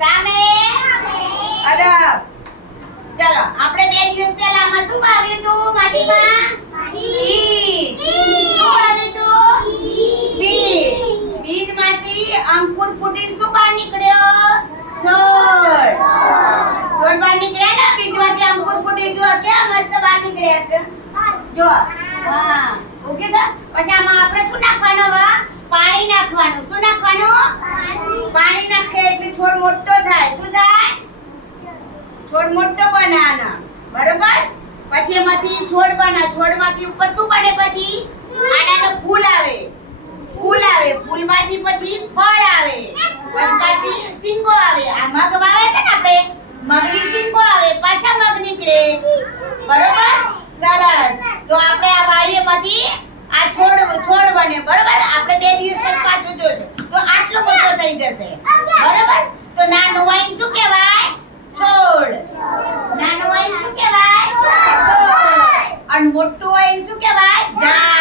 સામે અદબ. ચલો આપણે 2 દિવસ પહેલા આમાં શું વાવ્યું હતું માટીમાં? બીજ. શું વાવ્યું હતું? બીજ. બીજમાંથી અંકુર ફૂટીને શું બહાર નીકળ્યો? છોડ. છોડ બહાર નીકળ્યા ને બીજમાંથી અંકુર ફૂટી જો કેવા મસ્ત બહાર નીકળ્યા છે. જો હા ઓકે તો પછી આમાં આપણે શું નાખવાનું હવે? પાણી નાખવાનું. શું નાખવાનું? પાણી નાખે એટલે છોડ મોટો થાય. શું થાય? છોડ મોટો બનાવવાનો. બરોબર? પછી એમાંથી છોડ બને. છોડમાંથી ઉપર શું બને પછી? આડાનો ફૂલ આવે. ફૂલ આવે. ફૂલમાંથી પછી ફળ આવે. પછી સિંગો આવે. આ મગ વાવે છે ને આપણે મગની સિંગો આવે. પાછા મગ નીકળે. બરોબર? સરસ. તો આપણે આ વાવીએમાંથી આ છોડ બને. બરોબર? આપણે 2 દિવસ પછી પાછું જોજો. તો આટલો મોટો થઈ જશે. બરોબર? તો નાનો વાઈન શું કહેવાય? છોડ. નાનો વાઈન શું કહેવાય? છોડ. અને મોટું વાઈન શું કહેવાય? ઝાડ.